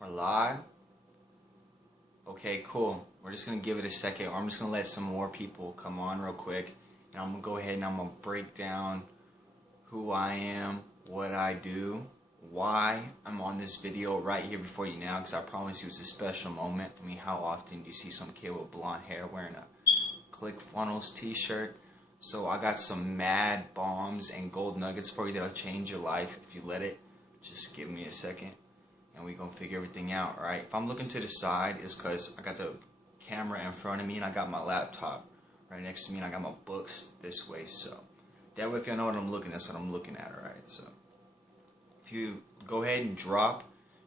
We're live? Okay, cool. We're just going to give it a second, or I'm just going to let some more people come on real quick. And I'm going to go ahead and I'm going to break down who I am, what I do, why I'm on this video right here before you now, because I promise you it's a special moment. I mean, how often do you see some kid with blonde hair wearing a ClickFunnels t-shirt? So I got some mad bombs and gold nuggets for you that'll change your life if you let it. Just give me a second and we're gonna figure everything out, right? If I'm looking to the side, it's because I got the camera in front of me and I got my laptop right next to me and I got my books this way. So that way, if you know what I'm looking at, that's what I'm looking at, alright? So if you go ahead and drop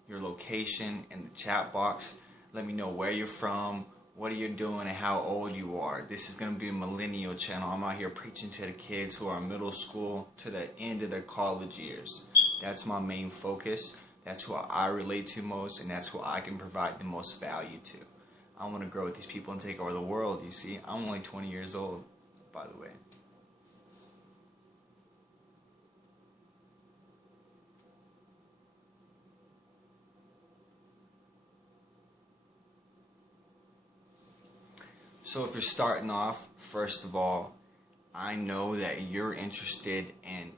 your location in the chat box, let me know where you're from, what are you doing, and how old you are. This is going to be a millennial channel. I'm out here preaching to the kids who are in middle school to the end of their college years. That's my main focus. That's who I relate to most, and that's who I can provide the most value to. I want to grow with these people and take over the world, you see. I'm only 20 years old, by the way. So if you're starting off, first of all, I know that you're interested in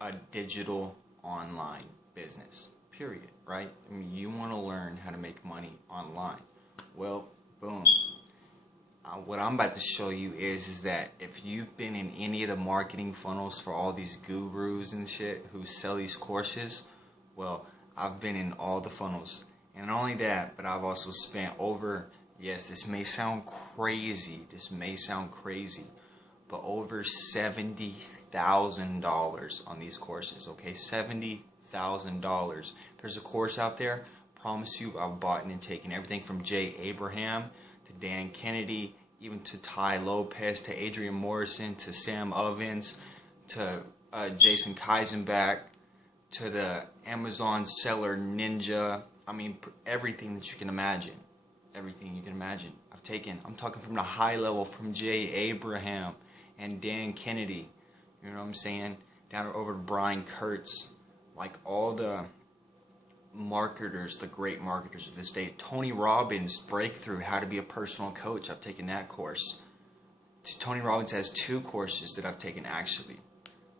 a digital online business, period, right? I mean, you want to learn how to make money online. Well, boom. What I'm about to show you is that if you've been in any of the marketing funnels for all these gurus and shit who sell these courses, well, I've been in all the funnels. And not only that, but I've also spent over, yes, this may sound crazy, but over $70,000 on these courses, okay? $70,000. There's a course out there, promise you, I've bought and taken everything from Jay Abraham to Dan Kennedy, even to Ty Lopez, to Adrian Morrison, to Sam Ovens, to Jason Kaisenbach, to the Amazon seller Ninja. I mean, everything that you can imagine. Everything you can imagine. I'm talking from the high level from Jay Abraham and Dan Kennedy. You know what I'm saying? Down over to Brian Kurtz. Like all the marketers, the great marketers of this day. Tony Robbins' Breakthrough, How to Be a Personal Coach. I've taken that course. Tony Robbins has 2 courses that I've taken actually.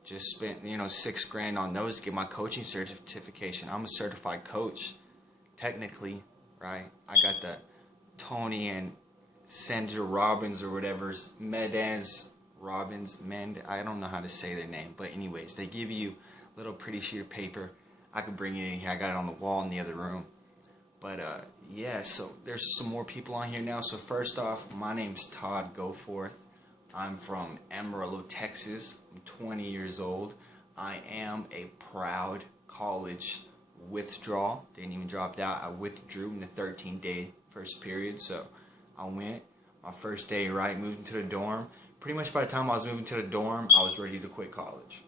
Just spent, $6 grand on those to get my coaching certification. I'm a certified coach, technically, right? I got the Tony and Sandra Robbins or whatever's Medans Robbins, I don't know how to say their name, but anyways, they give you a little pretty sheet of paper. I could bring it in here. I got it on the wall in the other room. But yeah, so there's some more people on here now. So first off, my name's Todd Goforth. I'm from Amarillo, Texas. I'm 20 years old. I am a proud college withdrawal. Didn't even drop out. I withdrew in the 13-day first period. So I went my first day, right, moved into the dorm. Pretty much by the time I was moving to the dorm, I was ready to quit college.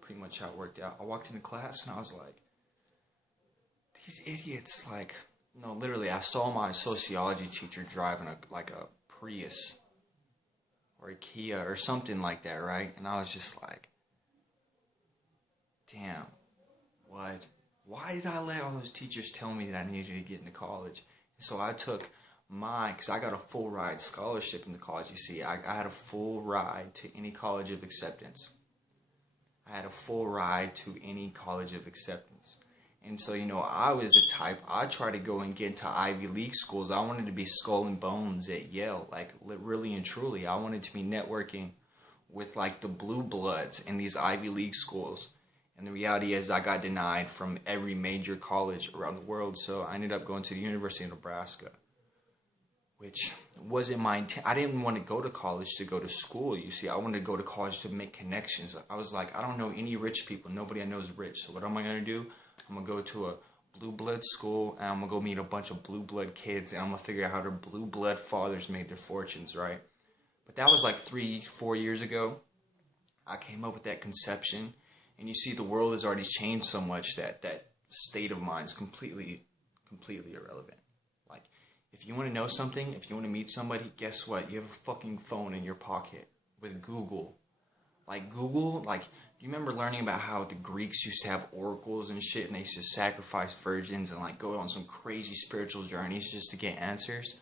Pretty much how it worked out. I walked into class and I was like, these idiots, literally, I saw my sociology teacher driving a Prius or a Kia or something like that, right? And I was just like, damn, what? Why did I let all those teachers tell me that I needed to get into college? And so I took because I got a full ride scholarship in the college, you see. I had a full ride to any college of acceptance. I had a full ride to any college of acceptance. And so, I was the type, I tried to go and get into Ivy League schools. I wanted to be skull and bones at Yale, really and truly. I wanted to be networking with the blue bloods in these Ivy League schools. And the reality is I got denied from every major college around the world. So I ended up going to the University of Nebraska, which wasn't my intent. I didn't want to go to college to go to school, you see. I wanted to go to college to make connections. I was like, I don't know any rich people. Nobody I know is rich. So what am I going to do? I'm going to go to a blue blood school, and I'm going to go meet a bunch of blue blood kids, and I'm going to figure out how their blue blood fathers made their fortunes, right? But that was 3-4 years ago. I came up with that conception, and you see the world has already changed so much that that state of mind is completely irrelevant. If you want to know something, if you want to meet somebody, guess what? You have a fucking phone in your pocket with Google, Like Google, like, do you remember learning about how the Greeks used to have oracles and shit, and they used to sacrifice virgins and like go on some crazy spiritual journeys just to get answers?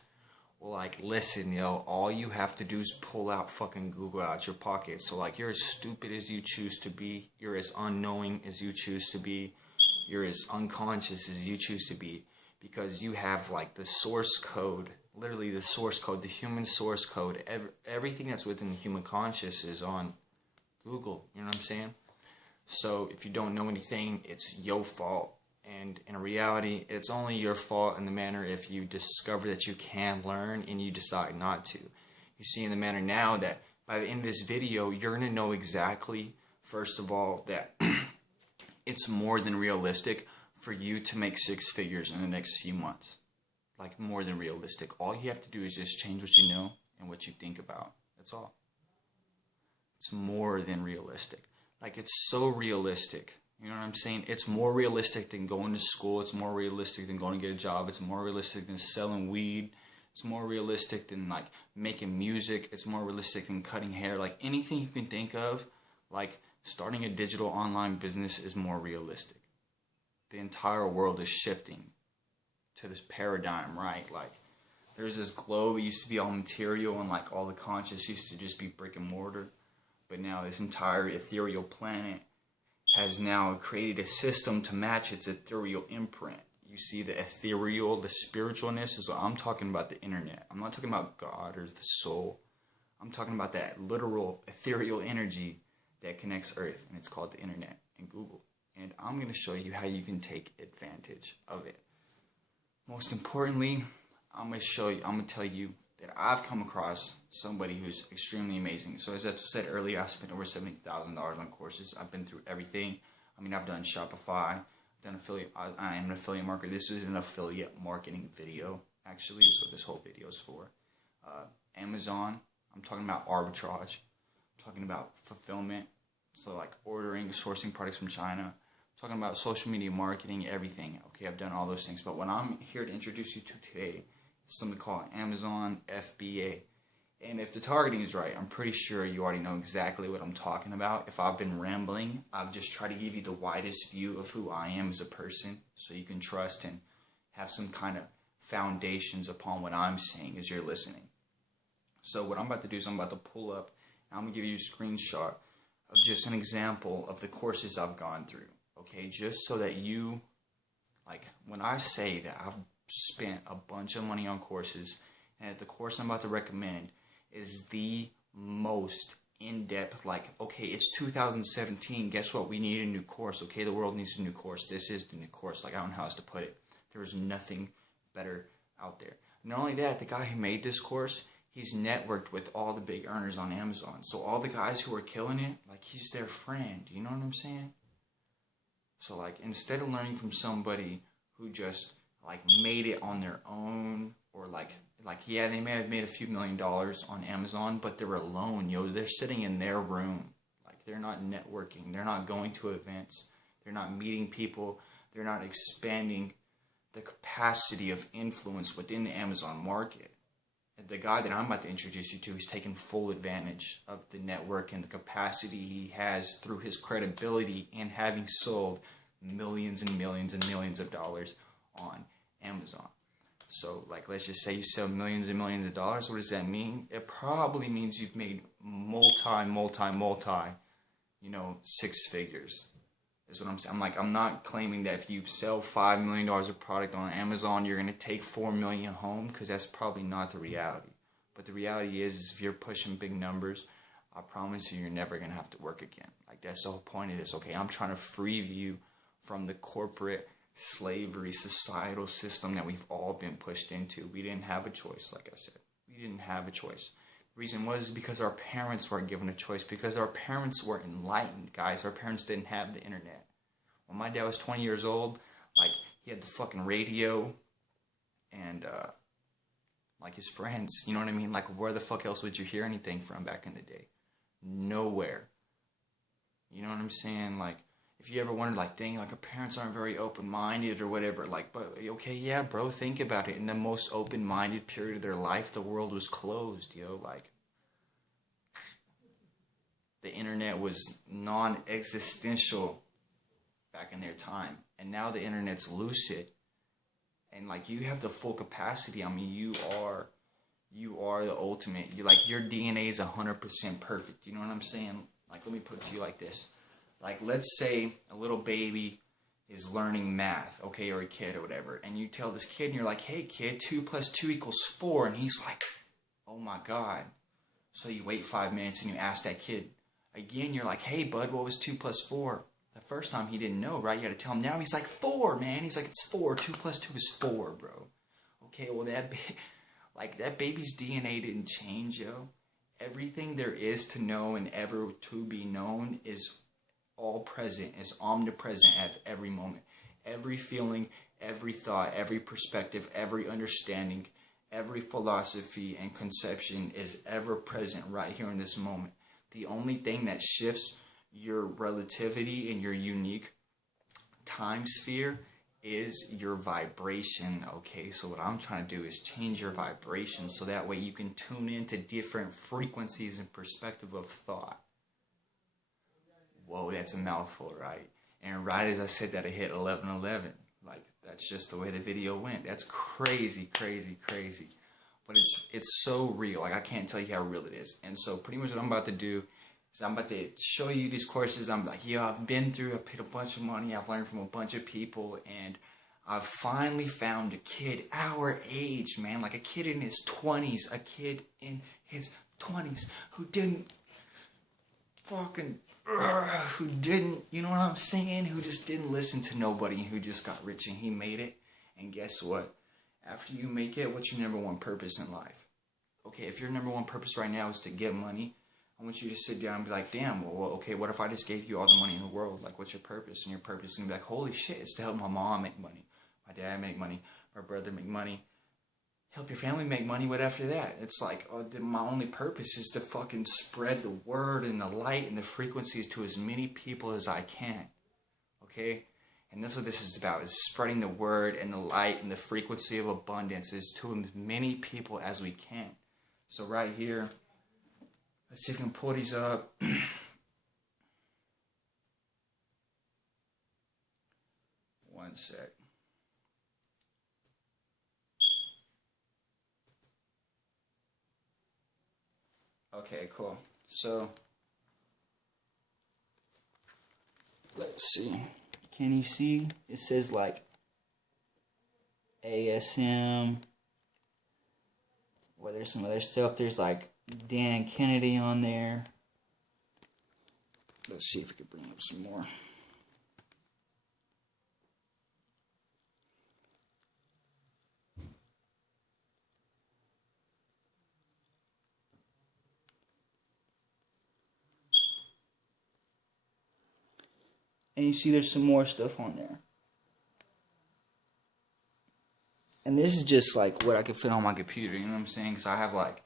Well, like, listen, yo, all you have to do is pull out fucking Google out your pocket. So, like, you're as stupid as you choose to be. You're as unknowing as you choose to be. You're as unconscious as you choose to be. Because you have, like, the source code, literally the source code, the human source code. Everything that's within the human conscious is on Google. You know what I'm saying? So, if you don't know anything, it's your fault. And in reality, it's only your fault in the manner if you discover that you can learn and you decide not to. You see in the manner now that by the end of this video, you're going to know exactly, first of all, that it's more than realistic for you to make 6 figures in the next few months. Like, more than realistic. All you have to do is just change what you know and what you think about. That's all. It's more than realistic. Like, it's so realistic. You know what I'm saying? It's more realistic than going to school. It's more realistic than going to get a job. It's more realistic than selling weed. It's more realistic than, like, making music. It's more realistic than cutting hair. Like, anything you can think of, like, starting a digital online business is more realistic. The entire world is shifting to this paradigm, right? Like, there's this globe. It used to be all material and, like, all the conscious used to just be brick and mortar. But now this entire ethereal planet has now created a system to match its ethereal imprint. You see, the ethereal, the spiritualness is what I'm talking about, the internet. I'm not talking about God or the soul. I'm talking about that literal ethereal energy that connects Earth, and it's called the internet and Google. And I'm going to show you how you can take advantage of it. Most importantly, I'm going to tell you that I've come across somebody who's extremely amazing. So as I said earlier, I've spent over $70,000 on courses. I've been through everything. I mean, I've done Shopify, I've done affiliate. I am an affiliate marketer. This is an affiliate marketing video, actually, is what this whole video is for. Amazon, I'm talking about arbitrage. I'm talking about fulfillment. So like ordering, sourcing products from China. I'm talking about social media marketing, everything. Okay, I've done all those things. But what I'm here to introduce you to today, something called Amazon FBA. And if the targeting is right, I'm pretty sure you already know exactly what I'm talking about. If I've been rambling, I've just tried to give you the widest view of who I am as a person so you can trust and have some kind of foundations upon what I'm saying as you're listening. So what I'm about to do is I'm about to pull up and I'm going to give you a screenshot of just an example of the courses I've gone through. Okay, just so that you, like, when I say that I've spent a bunch of money on courses, and the course I'm about to recommend is the most in-depth, like, okay, it's 2017, guess what, we need a new course, okay, the world needs a new course, this is the new course, like, I don't know how else to put it, there's nothing better out there. Not only that, the guy who made this course, he's networked with all the big earners on Amazon, so all the guys who are killing it, like, he's their friend, you know what I'm saying? So, like, instead of learning from somebody who just, like, made it on their own, or like yeah, they may have made a few $1 million on Amazon, but they're alone, yo. They're sitting in their room. Like, they're not networking. They're not going to events. They're not meeting people. They're not expanding the capacity of influence within the Amazon market. And the guy that I'm about to introduce you to is taking full advantage of the network and the capacity he has through his credibility and having sold millions and millions and millions of dollars on Amazon. So, like, let's just say you sell millions and millions of dollars. What does that mean? It probably means you've made multi, 6 figures. Is what I'm saying. I'm not claiming that if you sell $5 million of product on Amazon, you're going to take $4 million home, because that's probably not the reality. But the reality is if you're pushing big numbers, I promise you're never going to have to work again. Like, that's the whole point of this. Okay, I'm trying to free you from the corporate slavery societal system that we've all been pushed into. We didn't have a choice, like I said. We didn't have a choice. The reason was because our parents weren't given a choice, because our parents were enlightened, guys. Our parents didn't have the internet. When my dad was 20 years old, like, he had the fucking radio and, like, his friends, you know what I mean? Like, where the fuck else would you hear anything from back in the day? Nowhere. You know what I'm saying? Like, if you ever wondered, like, dang, like, our parents aren't very open-minded or whatever, like, but, okay, yeah, bro, think about it. In the most open-minded period of their life, the world was closed, yo, like, the internet was non-existential back in their time, and now the internet's lucid, and like you have the full capacity. I mean, you are the ultimate. You like your DNA is 100% perfect. You know what I'm saying? Like, let me put it to you like this. Like, let's say a little baby is learning math, okay, or a kid or whatever, and you tell this kid, and you're like, hey kid, 2 + 2 = 4, and he's like, oh my god. So you wait 5 minutes and you ask that kid again, you're like, hey bud, what was 2 + 4? The first time he didn't know, right? You gotta tell him. Now he's like, 4, man. He's like, it's 4. 2 + 2 is 4, bro. Okay, well that baby's DNA didn't change, yo. Everything there is to know and ever to be known is all present, is omnipresent at every moment. Every feeling, every thought, every perspective, every understanding, every philosophy and conception is ever present right here in this moment. The only thing that shifts your relativity and your unique time sphere is your vibration, okay? So what I'm trying to do is change your vibration so that way you can tune into different frequencies and perspective of thought. Whoa, that's a mouthful, right? And right as I said that, I hit 11:11. Like, that's just the way the video went. That's crazy, crazy, crazy. But it's so real. Like, I can't tell you how real it is. And so pretty much what I'm about to do is I'm about to show you these courses. I'm like, yo, I've been through, I've paid a bunch of money, I've learned from a bunch of people, and I've finally found a kid our age, man. Like a kid in his 20s, who didn't fucking, who didn't, you know what I'm saying? Who just didn't listen to nobody, who just got rich and he made it. And guess what? After you make it, what's your number one purpose in life? Okay, if your number one purpose right now is to get money, I want you to sit down and be like, damn, well, okay, what if I just gave you all the money in the world? Like, what's your purpose? And your purpose is going to be like, holy shit, it's to help my mom make money, my dad make money, my brother make money, help your family make money. What after that? It's like, oh, my only purpose is to fucking spread the word and the light and the frequencies to as many people as I can, okay? And that's what this is about, is spreading the word and the light and the frequency of abundance is to as many people as we can. So right here, let's see if we can pull these up. One sec. Okay, cool. So, let's see. Can you see? It says like ASM. Well, there's some other stuff. There's like Dan Kennedy on there. Let's see if we can bring up some more. And you see there's some more stuff on there. And this is just like what I could fit on my computer, you know what I'm saying? Because I have like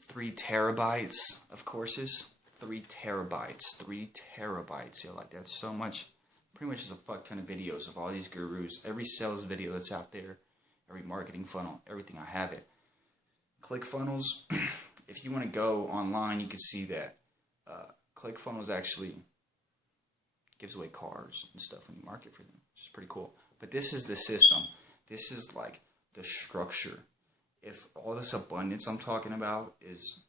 3 terabytes of courses. 3 terabytes. 3 terabytes. Yo, like that's so much. Pretty much just a fuck ton of videos of all these gurus. Every sales video that's out there. Every marketing funnel. Everything, I have it. ClickFunnels. If you want to go online, you can see that ClickFunnels actually gives away cars and stuff when you market for them, which is pretty cool. But this is the system. This is like the structure. If all this abundance I'm talking about is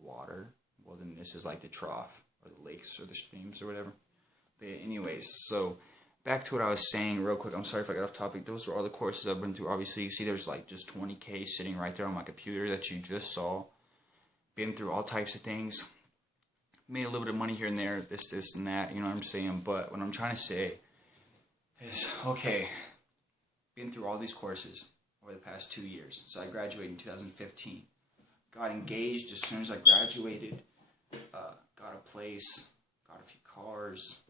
water, well then this is like the trough, or the lakes, or the streams, or whatever. But anyways, so back to what I was saying real quick. I'm sorry if I got off topic. Those are all the courses I've been through. Obviously, you see there's like just 20K sitting right there on my computer that you just saw. Been through all types of things. Made a little bit of money here and there, this, and that, you know what I'm saying? But what I'm trying to say is, okay, been through all these courses over the past 2 years. So I graduated in 2015. Got engaged as soon as I graduated. Got a place, got a few cars,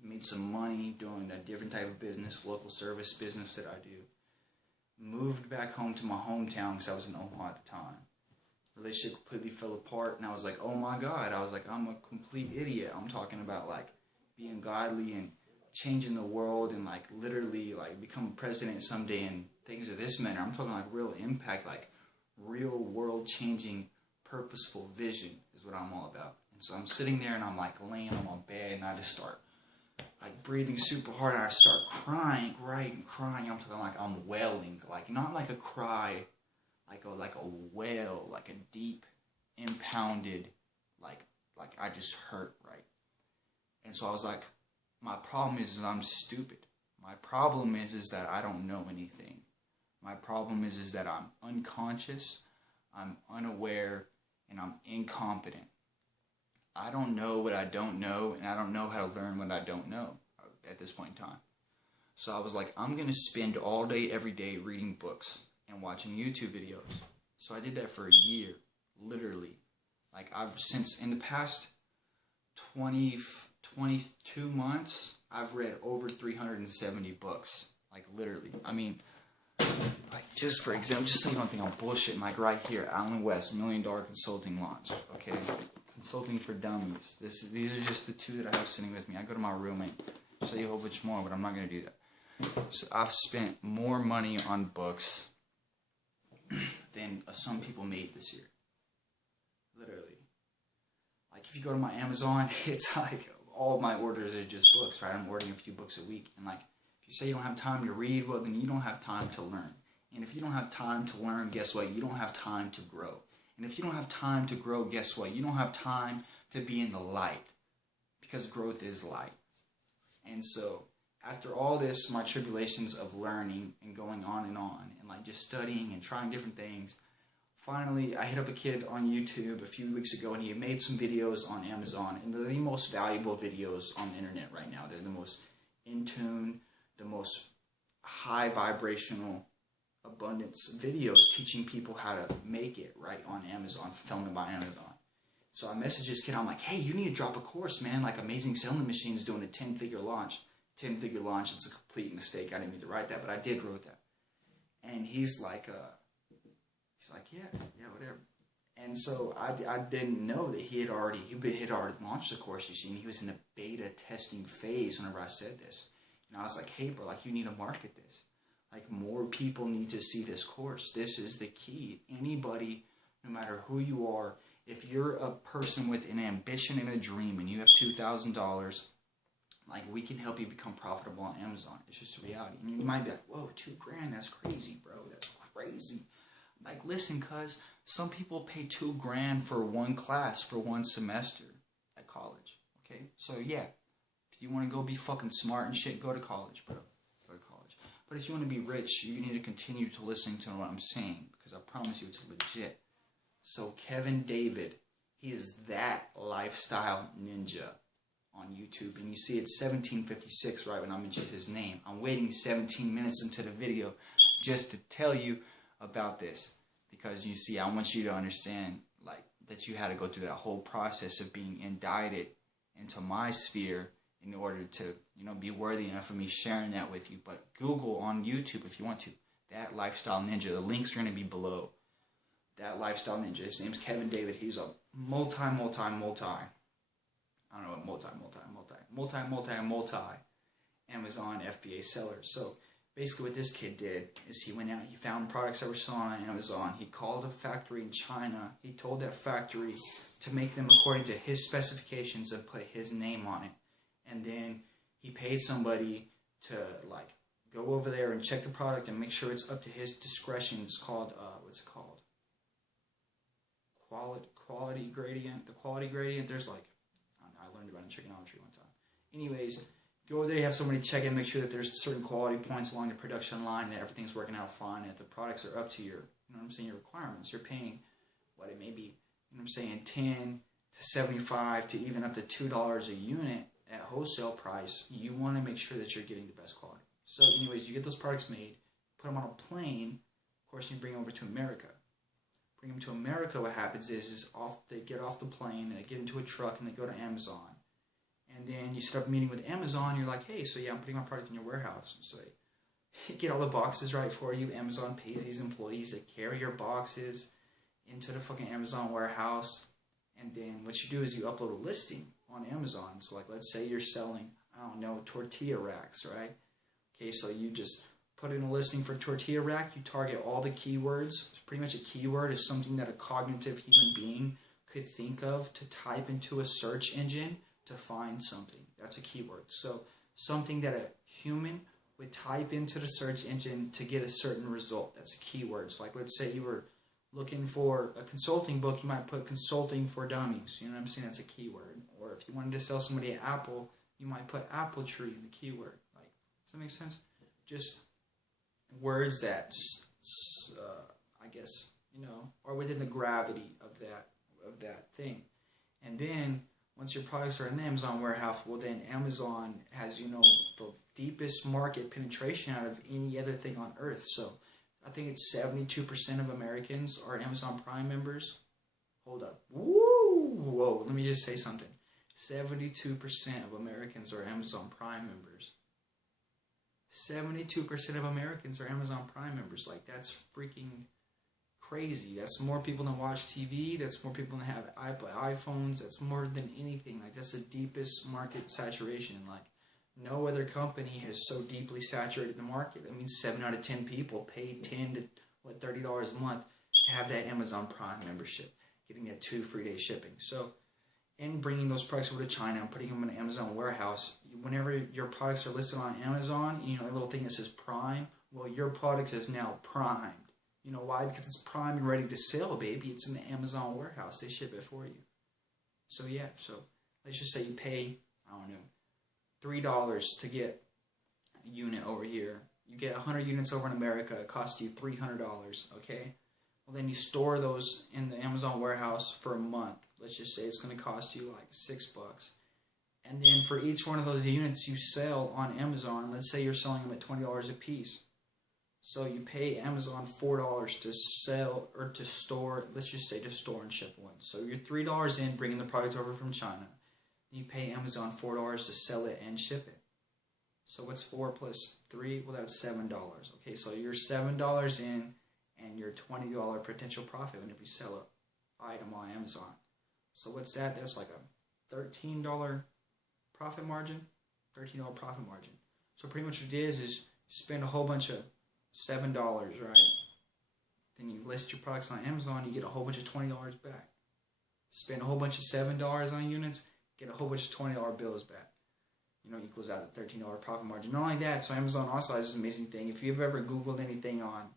made some money doing a different type of business, local service business that I do. Moved back home to my hometown because I was in Omaha at the time. Relationship completely fell apart, and I was like, oh my god, I was like, I'm a complete idiot. I'm talking about like being godly and changing the world and like literally like become president someday and things of this manner. I'm talking like real impact, like real world changing purposeful vision is what I'm all about. And So I'm sitting there and I'm like laying on my bed and I just start like breathing super hard and I start crying, crying. I'm talking like I'm wailing, like not like a cry, like a wail, like a deep, impounded, like I just hurt, right? And so I was like, my problem is I'm stupid. My problem is that I don't know anything. My problem is that I'm unconscious, I'm unaware, and I'm incompetent. I don't know what I don't know, and I don't know how to learn what I don't know at this point in time. So I was like, I'm going to spend all day, every day reading books and watching YouTube videos. So I did that for a year, literally. Like since in the past 22 months, I've read over 370 books. Like literally. I mean, like just for example, just so you don't think I'm bullshitting, like right here, Alan West, $1 Million Consulting launch, okay? Consulting for Dummies. These are just the two that I have sitting with me. I go to my room and show you a whole bunch more, but I'm not going to do that. So I've spent more money on books than some people made this year. Literally. Like if you go to my Amazon, it's like all my orders are just books, right? I'm ordering a few books a week. And like if you say you don't have time to read, well then you don't have time to learn. And if you don't have time to learn, guess what? You don't have time to grow. And if you don't have time to grow, guess what? You don't have time to be in the light. Because growth is light. And so, after all this, my tribulations of learning and going on and like just studying and trying different things, finally, I hit up a kid on YouTube a few weeks ago and he had made some videos on Amazon. And they're the most valuable videos on the internet right now. They're the most in tune, the most high vibrational abundance videos teaching people how to make it right on Amazon, fulfillment by Amazon. So I messaged this kid, I'm like, hey, you need to drop a course, man, like Amazing Selling Machine is doing a 10-figure launch. 10-figure launch, it's a complete mistake, I didn't mean to write that, but I did wrote that. And he's like, yeah, whatever. And so I didn't know that he had already launched the course, you see, and he was in the beta testing phase whenever I said this. And I was like, hey, bro, like you need to market this. Like, more people need to see this course. This is the key. Anybody, no matter who you are, if you're a person with an ambition and a dream and you have $2,000, like, we can help you become profitable on Amazon. It's just a reality. And you might be like, whoa, $2,000, that's crazy, bro. That's crazy. Like, listen, cuz some people pay $2,000 for one class for one semester at college. Okay? So, yeah, if you want to go be fucking smart and shit, go to college, bro. But if you want to be rich, you need to continue to listen to what I'm saying, because I promise you it's legit. So Kevin David, he is that lifestyle ninja on YouTube. And you see it's 17:56 right when I mention his name. I'm waiting 17 minutes into the video just to tell you about this. Because you see, I want you to understand like that you had to go through that whole process of being indicted into my sphere in order to, you know, be worthy enough of me sharing that with you. But Google on YouTube if you want to. That Lifestyle Ninja. The links are going to be below. That Lifestyle Ninja. His name's Kevin David. He's a multi Amazon FBA seller. So basically what this kid did is he went out, he found products that were selling on Amazon. He called a factory in China. He told that factory to make them according to his specifications and put his name on it. And then he paid somebody to like go over there and check the product and make sure it's up to his discretion. It's called what's it called? Quality gradient. The quality gradient. There's like I learned about it in trigonometry one time. Anyways, go over there. You have somebody check and make sure that there's certain quality points along the production line, that everything's working out fine, that the products are up to your, you know what I'm saying, your requirements. You're paying what it may be. You know what I'm saying, 10 to 75 to even up to $2 a unit. At wholesale price, you want to make sure that you're getting the best quality. So anyways, you get those products made, put them on a plane, of course you bring them over to America. Bring them to America, what happens is they get off the plane, and they get into a truck, and they go to Amazon. And then you start meeting with Amazon, you're like, hey, so yeah, I'm putting my product in your warehouse. So they get all the boxes right for you. Amazon pays these employees to carry your boxes into the fucking Amazon warehouse. And then what you do is you upload a listing on Amazon. So like, let's say you're selling, I don't know, tortilla racks, right? Okay, so you just put in a listing for tortilla rack. You target all the keywords. It's pretty much a keyword is something that a cognitive human being could think of to type into a search engine to find something. That's a keyword. So something that a human would type into the search engine to get a certain result. That's a keyword. So like, let's say you were looking for a consulting book, you might put consulting for dummies. You know what I'm saying? That's a keyword. Or if you wanted to sell somebody an apple, you might put apple tree in the keyword. Like, does that make sense? Just words that, I guess, are within the gravity of that thing. And then once your products are in the Amazon warehouse, well, then Amazon has, the deepest market penetration out of any other thing on earth. So I think it's 72% of Americans are Amazon Prime members. Hold up. Whoa, let me just say something. 72% of Americans are Amazon Prime members. 72% of Americans are Amazon Prime members. Like, that's freaking crazy. That's more people than watch TV. That's more people than have iPhones. That's more than anything. Like, that's the deepest market saturation. Like, no other company has so deeply saturated the market. That means 7 out of 10 people pay $10 to $30 a month to have that Amazon Prime membership, getting that 2 free day shipping. So, in bringing those products over to China and putting them in an Amazon warehouse, whenever your products are listed on Amazon, a little thing that says Prime, well, your product is now primed. You know why? Because it's primed and ready to sell, baby. It's in the Amazon warehouse. They ship it for you. So, yeah. So, let's just say you pay, $3 to get a unit over here. You get 100 units over in America. It costs you $300, okay? Well, then you store those in the Amazon warehouse for a month. Let's just say it's going to cost you like $6. And then for each one of those units you sell on Amazon, let's say you're selling them at $20 a piece. So you pay Amazon $4 to sell or to store, let's just say to store and ship one. So you're $3 in bringing the product over from China. You pay Amazon $4 to sell it and ship it. So what's 4 plus 3? Well, that's $7. Okay, so you're $7 in and you're $20 potential profit whenever you sell an item on Amazon. So what's that? That's like a $13 profit margin. $13 profit margin. So pretty much what it is you spend a whole bunch of $7, right? Then you list your products on Amazon, you get a whole bunch of $20 back. Spend a whole bunch of $7 on units, get a whole bunch of $20 bills back. Equals out the $13 profit margin. Not only that, so Amazon also has this amazing thing. If you've ever Googled anything on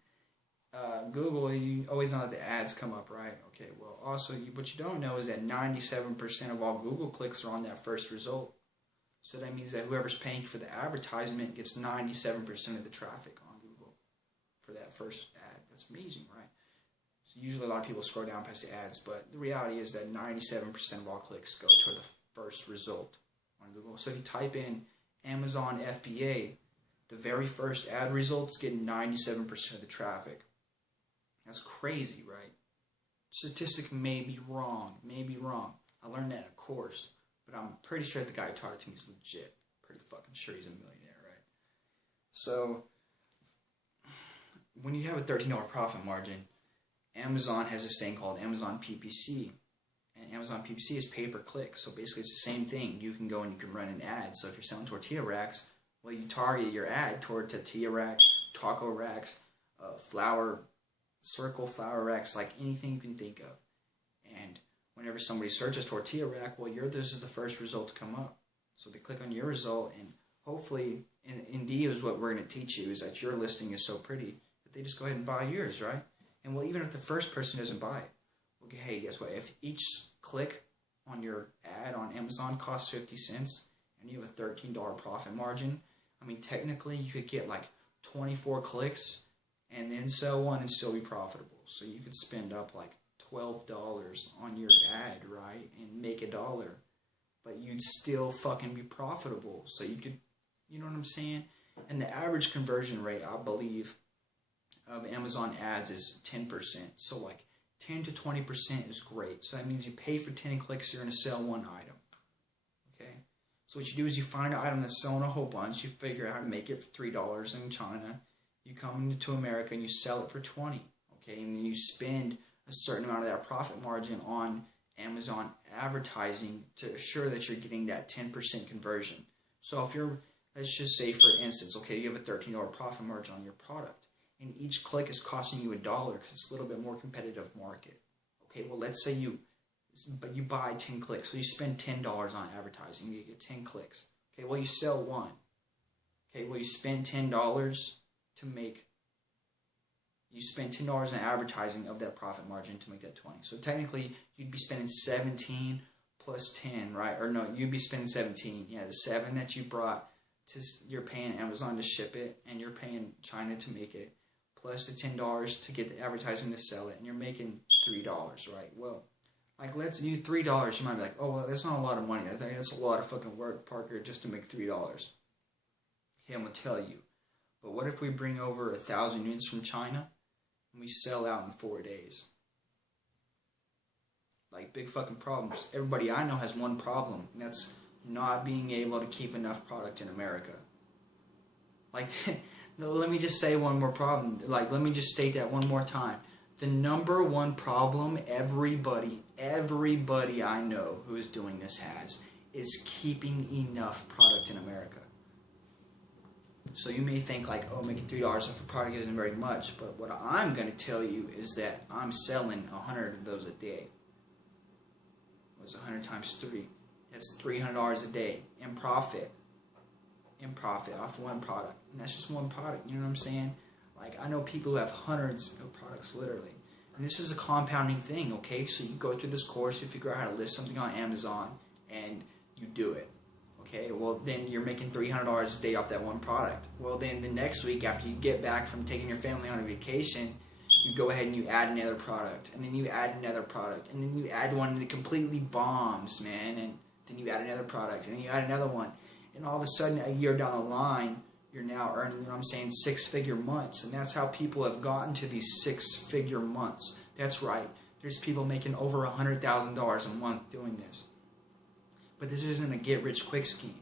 Google, you always know that the ads come up, right? Okay, well, also, what you don't know is that 97% of all Google clicks are on that first result. So that means that whoever's paying for the advertisement gets 97% of the traffic on Google for that first ad. That's amazing, right? So usually a lot of people scroll down past the ads, but the reality is that 97% of all clicks go toward the first result on Google. So if you type in Amazon FBA, the very first ad results get 97% of the traffic. That's crazy, right? Statistic may be wrong. I learned that in a course, but I'm pretty sure the guy who taught it to me is legit. Pretty fucking sure he's a millionaire, right? So, when you have a $13 profit margin, Amazon has this thing called Amazon PPC. And Amazon PPC is pay-per-click. So basically it's the same thing. You can go and you can run an ad. So if you're selling tortilla racks, well, you target your ad toward tortilla racks, taco racks, circle flour racks, like anything you can think of. And whenever somebody searches tortilla rack, well, this is the first result to come up. So they click on your result, and hopefully, Indeed is what we're going to teach you, is that your listing is so pretty that they just go ahead and buy yours, right? And well, even if the first person doesn't buy it, okay, hey, guess what? If each click on your ad on Amazon costs 50 cents and you have a $13 profit margin, technically you could get like 24 clicks and then sell one and still be profitable. So you could spend up like $12 on your ad, right, and make $1, but you'd still fucking be profitable. So you could, you know what I'm saying? And the average conversion rate, I believe, of Amazon ads is 10%. So like 10 to 20% is great. So that means you pay for 10 clicks, you're going to sell one item. Okay? So what you do is you find an item that's selling a whole bunch, you figure out how to make it for $3 in China, you come into America and you sell it for 20. Okay? And then you spend a certain amount of that profit margin on Amazon advertising to assure that you're getting that 10% conversion. So if you're, let's just say for instance, okay, you have a $13 profit margin on your product, and each click is costing you $1 because it's a little bit more competitive market. Okay, well, let's say you but you buy 10 clicks. So you spend $10 on advertising. You get 10 clicks. Okay, well, you sell one. Okay, well, you spend $10 to make, you spend $10 in advertising of that profit margin to make that 20. So technically, you'd be spending 17 plus 10, right? Or no, you'd be spending 17. Yeah, the 7 that you brought, you're paying Amazon to ship it, and you're paying China to make it, plus the $10 to get the advertising to sell it, and you're making $3, right? Well, like, let's do $3. You might be like, oh, well, that's not a lot of money. I think that's a lot of fucking work, Parker, just to make $3. Okay, I'm gonna tell you. But what if we bring over 1,000 units from China and we sell out in 4 days? Like, big fucking problems. Everybody I know has one problem, and that's not being able to keep enough product in America. Like, no, let me just say one more problem. Like, let me just state that one more time. The number one problem everybody I know who is doing this has is keeping enough product in America. So you may think like, oh, making $3 off a product isn't very much, but what I'm going to tell you is that I'm selling 100 of those a day. What's 100 times 3? That's $300 a day in profit. In profit off one product. And that's just one product, you know what I'm saying? Like, I know people who have hundreds of products, literally. And this is a compounding thing, okay? So you go through this course, you figure out how to list something on Amazon, and you do it. Okay, well, then you're making $300 a day off that one product. Well, then the next week, after you get back from taking your family on a vacation, you go ahead and you add another product, and then you add another product, and then you add one and it completely bombs, man, and then you add another product, and then you add another one. And all of a sudden, a year down the line, you're now earning, you know what I'm saying, 6-figure months. And that's how people have gotten to these 6-figure months. That's right. There's people making over $100,000 a month doing this. But this isn't a get-rich-quick scheme.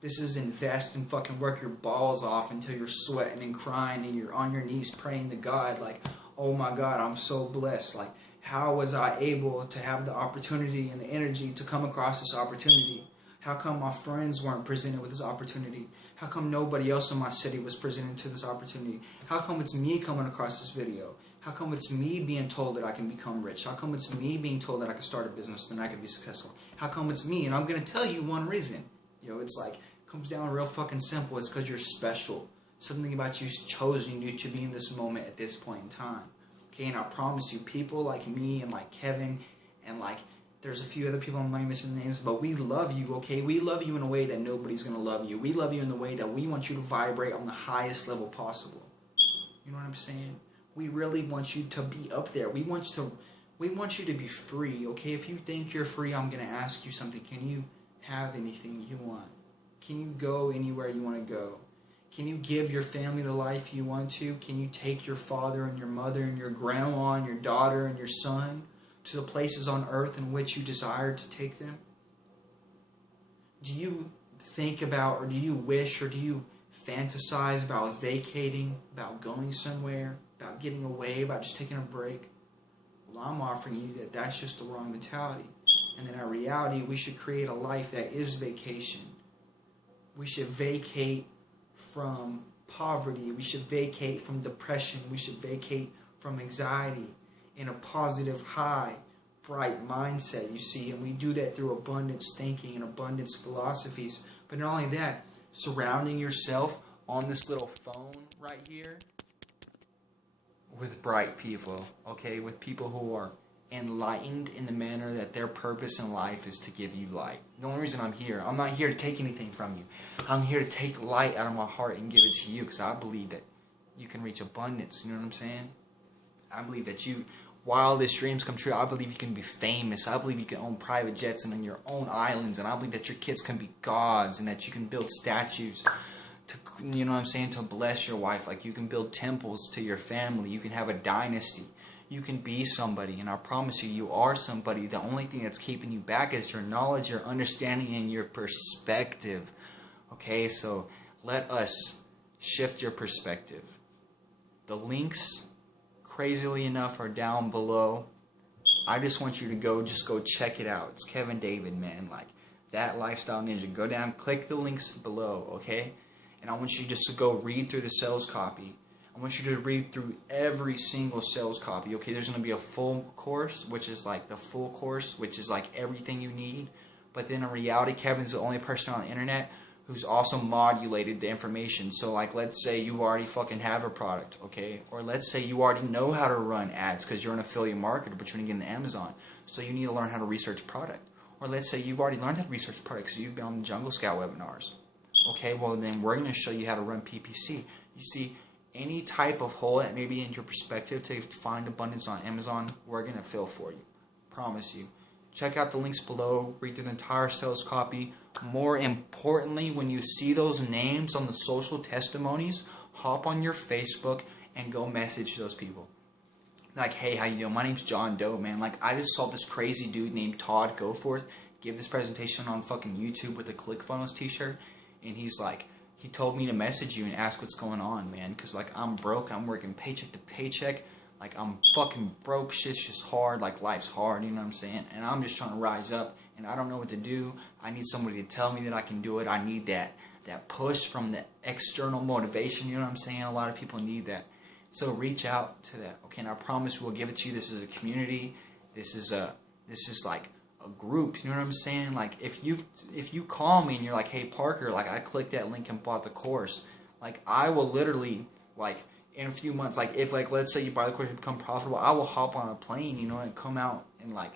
This is invest and fucking work your balls off until you're sweating and crying and you're on your knees praying to God like, oh my God, I'm so blessed. Like, how was I able to have the opportunity and the energy to come across this opportunity? How come my friends weren't presented with this opportunity? How come nobody else in my city was presented to this opportunity? How come it's me coming across this video? How come it's me being told that I can become rich? How come it's me being told that I can start a business and I can be successful? How come it's me? And I'm going to tell you one reason. You know, it's like, it comes down real fucking simple. It's because you're special. Something about you's chosen you to be in this moment at this point in time. Okay, and I promise you, people like me and like Kevin and like, there's a few other people, I'm not missing names, but we love you, okay? We love you in a way that nobody's going to love you. We love you in the way that we want you to vibrate on the highest level possible. You know what I'm saying? We really want you to be up there. We want you to be free, okay? If you think you're free, I'm going to ask you something. Can you have anything you want? Can you go anywhere you want to go? Can you give your family the life you want to? Can you take your father and your mother and your grandma and your daughter and your son to the places on earth in which you desire to take them? Do you think about, or do you wish, or do you fantasize about vacating, about going somewhere, about getting away, about just taking a break? Well, I'm offering you that that's just the wrong mentality. And in our reality, we should create a life that is vacation. We should vacate from poverty. We should vacate from depression. We should vacate from anxiety in a positive, high, bright mindset, you see. And we do that through abundance thinking and abundance philosophies. But not only that, surrounding yourself on this little phone right here with bright people, okay? With people who are enlightened in the manner that their purpose in life is to give you light. The only reason I'm not here to take anything from you. I'm here to take light out of my heart and give it to you, because I believe that you can reach abundance. You know what I'm saying? I believe that you, wildest dreams come true. I believe you can be famous. I believe you can own private jets and on your own islands. And I believe that your kids can be gods and that you can build statues to, you know what I'm saying, to bless your wife. Like, you can build temples to your family. You can have a dynasty. You can be somebody. And I promise you, you are somebody. The only thing that's keeping you back is your knowledge, your understanding, and your perspective. Okay, so let us shift your perspective. The links, crazily enough, are down below. I just want you to go check it out. It's Kevin David, man. Like, that lifestyle ninja. Go down, click the links below, okay? And I want you just to go read through the sales copy. I want you to read through every single sales copy. Okay, there's going to be a full course, which is like the full course, which is like everything you need. But then in reality, Kevin's the only person on the internet who's also modulated the information. So like, let's say you already fucking have a product, okay? Or let's say you already know how to run ads because you're an affiliate marketer, but you want to get into Amazon. So you need to learn how to research product. Or let's say you've already learned how to research products, so you've been on the Jungle Scout webinars. Okay, well then we're going to show you how to run PPC. You see, any type of hole that may be in your perspective to find abundance on Amazon, we're going to fill for you. Promise you. Check out the links below, read through the entire sales copy. More importantly, when you see those names on the social testimonies, hop on your Facebook and go message those people. Like, hey, how you doing? My name's John Doe, man. Like, I just saw this crazy dude named Todd Goforth give this presentation on fucking YouTube with a ClickFunnels t-shirt. And he's like, he told me to message you and ask what's going on, man. Because, like, I'm broke. I'm working paycheck to paycheck. Like, I'm fucking broke. Shit's just hard. Like, life's hard, you know what I'm saying? And I'm just trying to rise up. And I don't know what to do. I need somebody to tell me that I can do it. I need that push from the external motivation, you know what I'm saying? A lot of people need that. So reach out to that, okay? And I promise we'll give it to you. This is a community. This is like a group. You know what I'm saying? Like if you call me and you're like, hey Parker, like I clicked that link and bought the course. Like I will literally like in a few months, like if like let's say you buy the course and become profitable, I will hop on a plane, you know, and come out and like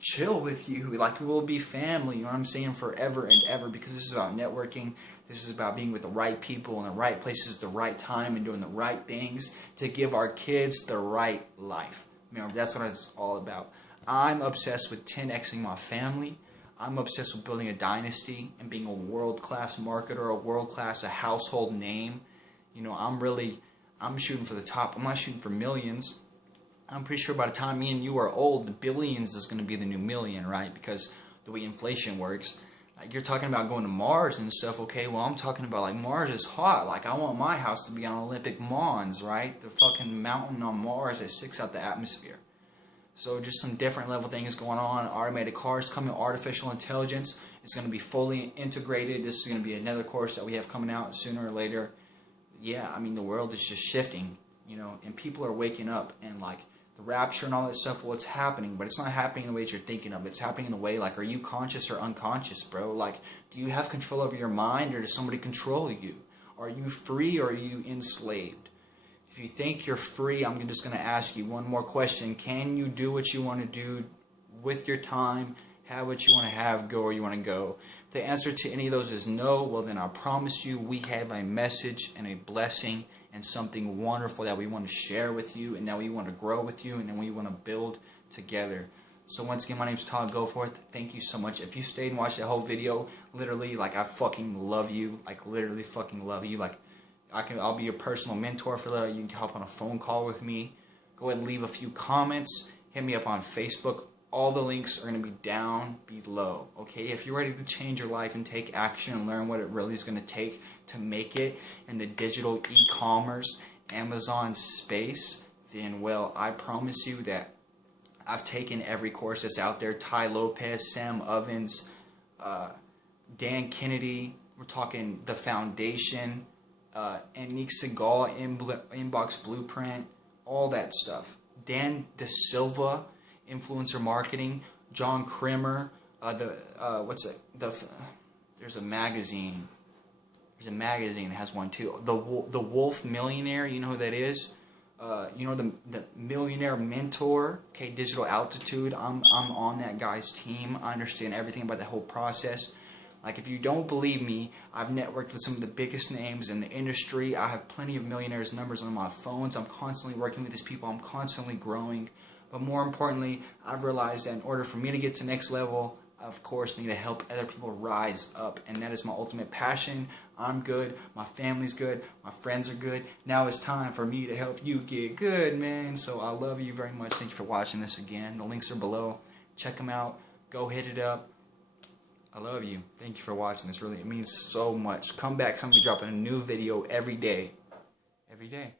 chill with you. Like we will be family. You know what I'm saying? Forever and ever, because this is about networking. This is about being with the right people in the right places, the right time, and doing the right things to give our kids the right life. Remember, that's what it's all about. I'm obsessed with 10xing my family. I'm obsessed with building a dynasty and being a world-class marketer, a household name. You know, I'm shooting for the top. I'm not shooting for millions. I'm pretty sure by the time me and you are old, the billions is going to be the new million, right? Because the way inflation works. Like you're talking about going to Mars and stuff, okay, well I'm talking about like Mars is hot. Like I want my house to be on Olympic Mons, right? The fucking mountain on Mars that sticks out the atmosphere. So just some different level things going on. Automated cars coming, artificial intelligence. It's going to be fully integrated. This is going to be another course that we have coming out sooner or later. Yeah, I mean the world is just shifting, you know, and people are waking up and like the rapture and all that stuff, well, it's happening, but it's not happening in the way that you're thinking of. It's happening in a way like, are you conscious or unconscious, bro? Like, do you have control over your mind or does somebody control you? Are you free or are you enslaved? If you think you're free, I'm just going to ask you one more question. Can you do what you want to do with your time, have what you want to have, go where you want to go? If the answer to any of those is no, well, then I promise you we have a message and a blessing and something wonderful that we want to share with you and that we want to grow with you and then we want to build together. So once again, my name's Todd Goforth. Thank you so much. If you stayed and watched that whole video, literally, like I fucking love you. Like literally fucking love you. Like I'll be your personal mentor for that. You can hop on a phone call with me. Go ahead and leave a few comments. Hit me up on Facebook. All the links are going to be down below. Okay, if you're ready to change your life and take action and learn what it really is going to take to make it in the digital e-commerce Amazon space, then well, I promise you that I've taken every course that's out there. Ty Lopez, Sam Ovens, Dan Kennedy, we're talking The Foundation, Anique Segal, Inbox Blueprint, all that stuff. Dan De Silva, Influencer Marketing, John Krimmer, there's a magazine. There's a magazine that has one too. The Wolf Millionaire, you know who that is? You know the Millionaire Mentor, okay, Digital Altitude. I'm on that guy's team. I understand everything about the whole process. Like if you don't believe me, I've networked with some of the biggest names in the industry. I have plenty of millionaires' numbers on my phones. I'm constantly working with these people. I'm constantly growing. But more importantly, I've realized that in order for me to get to the next level, of course, need to help other people rise up. And that is my ultimate passion. I'm good. My family's good. My friends are good. Now it's time for me to help you get good, man. So I love you very much. Thank you for watching this again. The links are below. Check them out. Go hit it up. I love you. Thank you for watching this. Really, it means so much. Come back. I'm going to be dropping a new video every day. Every day.